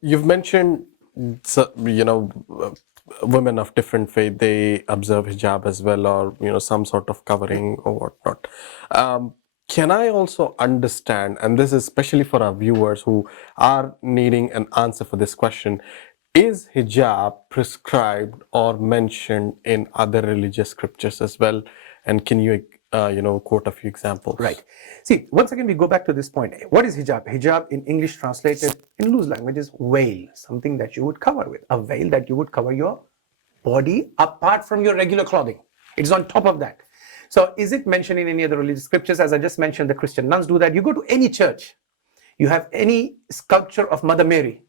You've mentioned, women of different faith, they observe hijab as well, or, some sort of covering or whatnot. Can I also understand, and this is especially for our viewers who are needing an answer for this question, is hijab prescribed or mentioned in other religious scriptures as well? And can you, quote a few examples? Right. See, once again, we go back to this point. What is hijab? Hijab in English translated in loose language is veil, something that you would cover with. A veil that you would cover your body apart from your regular clothing. It's on top of that. So is it mentioned in any other religious scriptures? As I just mentioned, the Christian nuns do that. You go to any church, you have any sculpture of Mother Mary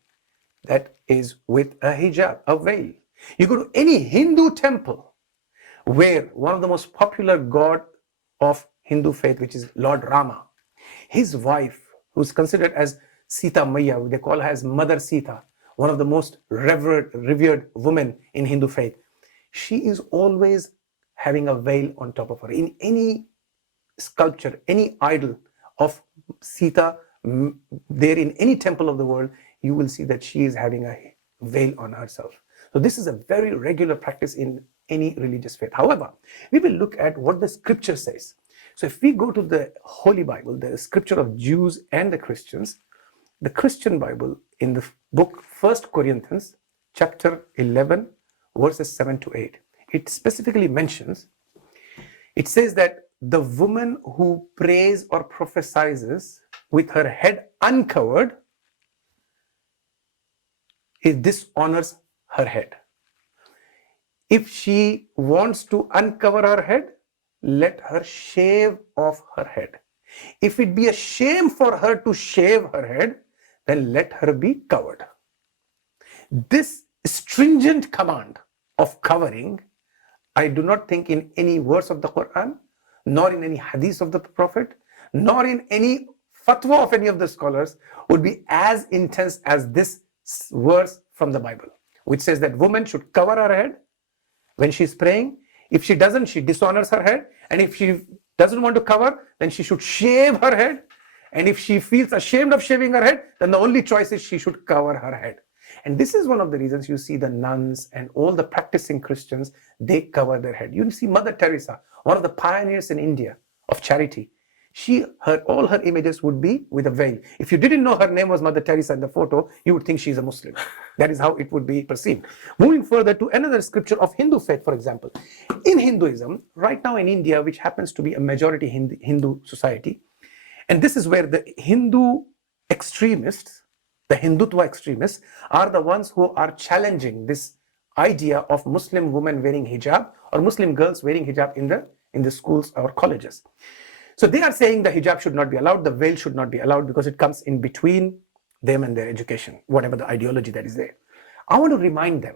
that is with a hijab, a veil. You go to any Hindu temple where one of the most popular god of Hindu faith, which is Lord Rama, his wife, who's considered as Sita Maya, they call her as Mother Sita, one of the most revered women in Hindu faith, she is always having a veil on top of her. In any sculpture, any idol of Sita, there in any temple of the world, you will see that she is having a veil on herself. So this is a very regular practice in any religious faith. However, we will look at what the scripture says. So if we go to the Holy Bible, the scripture of Jews and the Christians, the Christian Bible in the book 1 Corinthians chapter 11 verses 7 to 8, it specifically mentions, it says that the woman who prays or prophesies with her head uncovered, it dishonors her head. If she wants to uncover her head, let her shave off her head. If it be a shame for her to shave her head, then let her be covered. This stringent command of covering, I do not think in any verse of the Quran, nor in any hadith of the Prophet, nor in any fatwa of any of the scholars would be as intense as this verse from the Bible, which says that woman should cover her head when she's praying. If she doesn't, she dishonors her head. And if she doesn't want to cover, then she should shave her head. And if she feels ashamed of shaving her head, then the only choice is she should cover her head. And this is one of the reasons you see the nuns and all the practicing Christians, they cover their head. You see Mother Teresa, one of the pioneers in India of charity. All her images would be with a veil. If you didn't know her name was Mother Teresa in the photo, you would think she's a Muslim. That is how it would be perceived. Moving further to another scripture of Hindu faith, for example. In Hinduism, right now in India, which happens to be a majority Hindu society, and this is where the Hindu extremists, the Hindutva extremists, are the ones who are challenging this idea of Muslim women wearing hijab or Muslim girls wearing hijab in the schools or colleges. So they are saying the hijab should not be allowed, the veil should not be allowed because it comes in between them and their education, whatever the ideology that is there. I want to remind them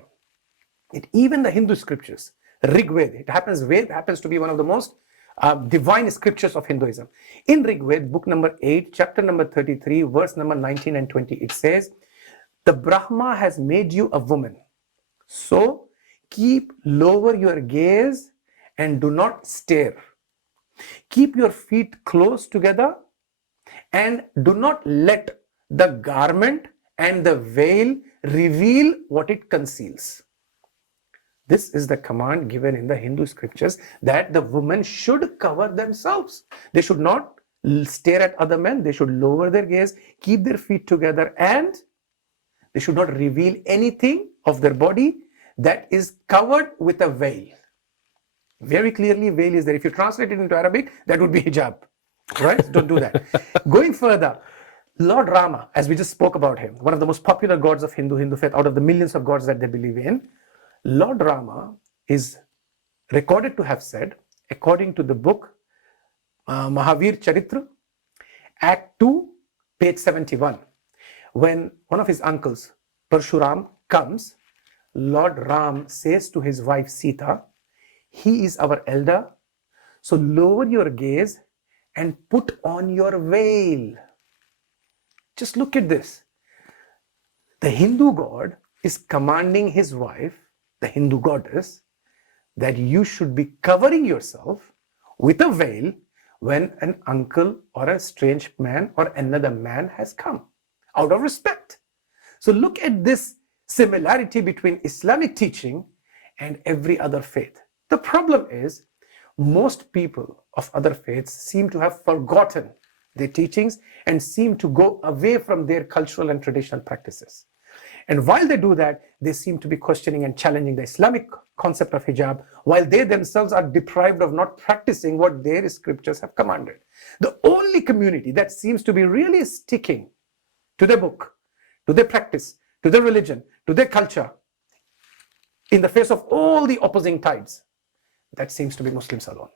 that even the Hindu scriptures, Rig Veda, it happens to be one of the most divine scriptures of Hinduism. In Rig Veda, book number 8, chapter number 33, verse number 19 and 20, it says, the Brahma has made you a woman. So lower your gaze and do not stare. Keep your feet close together and do not let the garment and the veil reveal what it conceals. This is the command given in the Hindu scriptures that the women should cover themselves. They should not stare at other men. They should lower their gaze, keep their feet together, and they should not reveal anything of their body that is covered with a veil. Very clearly, veil is there. If you translate it into Arabic, that would be hijab, right? Don't do that. Going further, Lord Rama, as we just spoke about him, one of the most popular gods of Hindu faith, out of the millions of gods that they believe in, Lord Rama is recorded to have said, according to the book Mahavir Charitra, Act 2, page 71, when one of his uncles, Parshuram, comes, Lord Ram says to his wife Sita, he is our elder, so lower your gaze and put on your veil. Just look at this. The Hindu god is commanding his wife, the Hindu goddess, that you should be covering yourself with a veil when an uncle or a strange man or another man has come, out of respect. So look at this similarity between Islamic teaching and every other faith. The problem is most people of other faiths seem to have forgotten their teachings and seem to go away from their cultural and traditional practices. And while they do that, they seem to be questioning and challenging the Islamic concept of hijab, while they themselves are deprived of not practicing what their scriptures have commanded. The only community that seems to be really sticking to their book, to their practice, to their religion, to their culture, in the face of all the opposing tides, that seems to be Muslims alone.